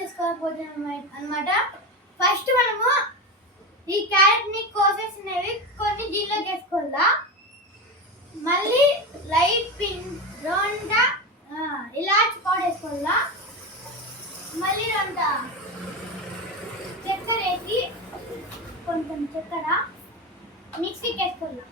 చేసుకోకపోతున్నాం అన్నమాట. ఫస్ట్ మనము ఈ క్యారెట్ ని కోసేసినవి కొన్ని దీనిలోకి వేసుకోవాలా. మళ్ళీ లైట్ పింక్ రొండ ఇలాచి పౌడర్ వేసుకోవాలా. మళ్ళీ రొండ చక్కెర వేసి కొంచెం చక్కెర మిక్సీకి వేసుకోవాలా.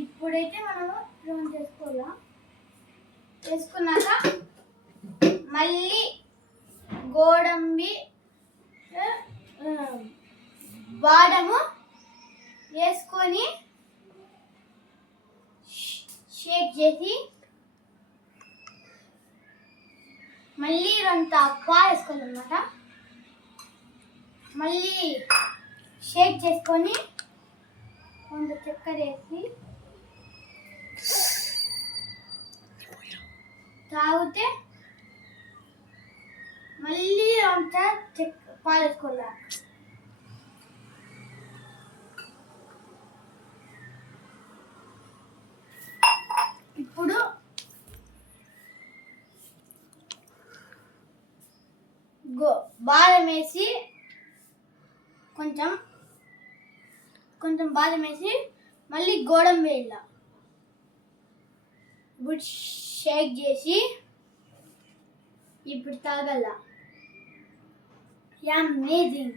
ఇప్పుడైతే మనము రౌండ్ చేసుకోవాలా. వేసుకున్నాక మళ్ళీ గోడంబి బాదము వేసుకొని షేక్ చేసి మళ్ళీ కొంత పాలు వేసుకోవాలన్నమాట. మళ్ళీ షేక్ చేసుకొని కొంత చక్కెర వేసి తాగితే మళ్ళీ అంతా పాలు వేసుకోవాలి. ఇప్పుడు బాదం వేసి కొంచెం బాదం వేసి మళ్ళీ గోడంబి వేయాల. ఇప్పుడు షేక్ చేసి ఇప్పుడు తాగాల. అమేజింగ్.